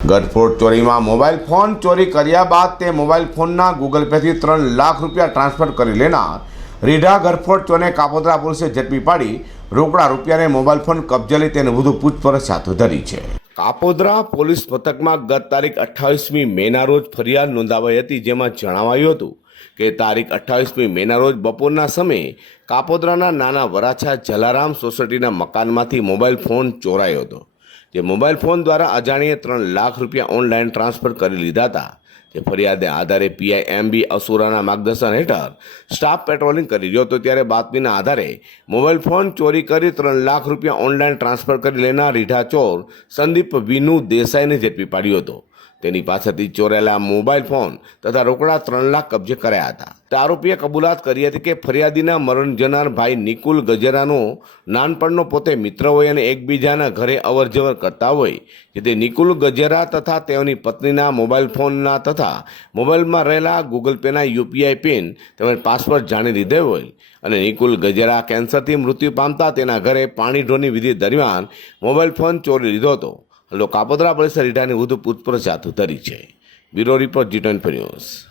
ગઢફોડ ચોરીમાં mobile phone ચોરી કર્યા બાદ તે મોબાઈલ ફોનના ગૂગલ પેથી ત્રણ લાખ રૂપિયા ટ્રાન્સફર કરી લેનાર. રીઢા ગઢફોડ ચોરને કાપોદ્રા પોલીસે ઝડપી પાડી. રોકડા રૂપિયાને મોબાઈલ ફોન કબજે લઈ તેને વધુ પૂછપરછ હાથ ધરી છે. કાપોદ્રા પોલીસ મથકમાં ગત તારીખ અઠ્ઠાવીસમી મેના રોજ ફરિયાદ નોંધાવાઈ હતી જેમાં જણાવાયું હતું કે તારીખ અઠ્ઠાવીસમી મેના રોજ બપોરના સમયે કાપોદ્રાના નાના વરાછા જલારામ સોસાયટીના મકાનમાંથી મોબાઈલ ફોન ચોરાયો હતો. જે મોબાઈલ ફોન દ્વારા અજાણીએ ત્રણ લાખ રૂપિયા ઓનલાઈન ટ્રાન્સફર કરી લીધા હતા. જે ફરિયાદને આધારે પીઆઈ એમ બી અસુરાના માર્ગદર્શન હેઠળ સ્ટાફ પેટ્રોલિંગ કરી રહ્યો હતો. ત્યારે બાતમીના આધારે મોબાઈલ ફોન ચોરી કરી ત્રણ લાખ રૂપિયા ઓનલાઈન ટ્રાન્સફર કરી લેનાર રીઢા ચોર સંદીપ વિનુ દેસાઈને ઝડપી પાડ્યો હતો. તેની પાસેથી ચોરેલા મોબાઈલ ફોન તથા રોકડા ત્રણ લાખ કબજે કર્યા હતા. તે આરોપીએ કબૂલાત કરી હતી કે ફરિયાદીના મરણ જનાર ભાઈ નિકુલ ગજેરાનો નાનપણનો પોતે મિત્ર હોય અને એકબીજાના ઘરે અવરજવર કરતા હોય, જેથી નિકુલ ગજેરા તથા તેઓની પત્નીના મોબાઈલ ફોનના તથા મોબાઈલમાં રહેલા ગૂગલ પેના યુપીઆઈ પિન તેમજ પાસવર્ડ જાણી લીધે હોય અને નિકુલ ગજેરા કેન્સરથી મૃત્યુ પામતા તેના ઘરે પાણી ઢોરની વિધિ દરમિયાન મોબાઈલ ફોન ચોરી લીધો હતો. હલો, કાપોદરા પોલીસે રીઢાની વધુ પૂછપરછ હાથ ધરી છે. Bureau report G twenty news.